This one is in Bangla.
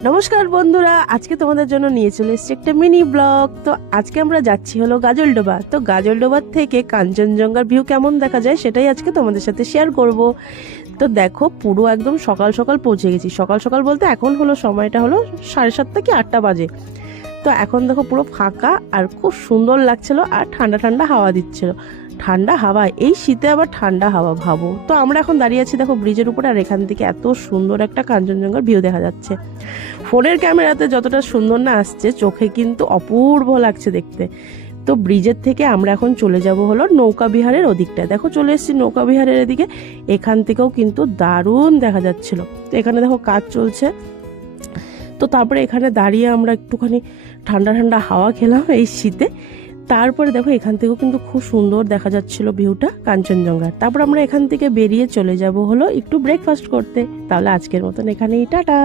নমস্কার বন্ধুরা, আজকে তোমাদের জন্য নিয়ে চলে এসেছি একটা মিনি ব্লগ। তো আজকে আমরা যাচ্ছি হলো গাজলডোবা। তো গাজলডোবার থেকে কাঞ্চনজঙ্ঘার ভিউ কেমন দেখা যায় সেটাই আজকে তোমাদের সাথে শেয়ার করব। তো দেখো, পুরো একদম সকাল সকাল পৌঁছে গেছি। সকাল সকাল বলতে এখন হলো সময়টা হলো 7:30 কি 8টা বাজে। তো এখন দেখো পুরো ফাঁকা আর খুব সুন্দর লাগছিল, আর ঠান্ডা ঠান্ডা হাওয়া দিচ্ছিল। ঠান্ডা হাওয়া, এই শীতে আবার ঠান্ডা হাওয়া, ভাবো। তো আমরা এখন দাঁড়িয়ে আছি দেখো ব্রিজের উপরে, আর এখান থেকে এত সুন্দর একটা কাঞ্চনজঙ্ঘার ভিউ দেখা যাচ্ছে। ফোনের ক্যামেরাতে যতটা সুন্দর না আসছে, চোখে কিন্তু অপূর্ব লাগছে দেখতে। তো ব্রিজের থেকে আমরা এখন চলে যাব হলো নৌকা বিহারের ওদিকটায়। দেখো চলে এসেছি নৌকা বিহারের এদিকে। এখান থেকেও কিন্তু দারুণ দেখা যাচ্ছিল। তো এখানে দেখো কাজ চলছে। তো তারপরে এখানে দাঁড়িয়ে আমরা একটুখানি ঠান্ডা ঠান্ডা হাওয়া খেলাম এই শীতে। তারপরে দেখো এখান থেকেও কিন্তু খুব সুন্দর দেখা যাচ্ছিল ভিউটা কাঞ্চনজঙ্ঘার। তারপর আমরা এখান থেকে বেরিয়ে চলে যাব হলো একটু ব্রেকফাস্ট করতে। তাহলে আজকের মতন এখানেই টাটা।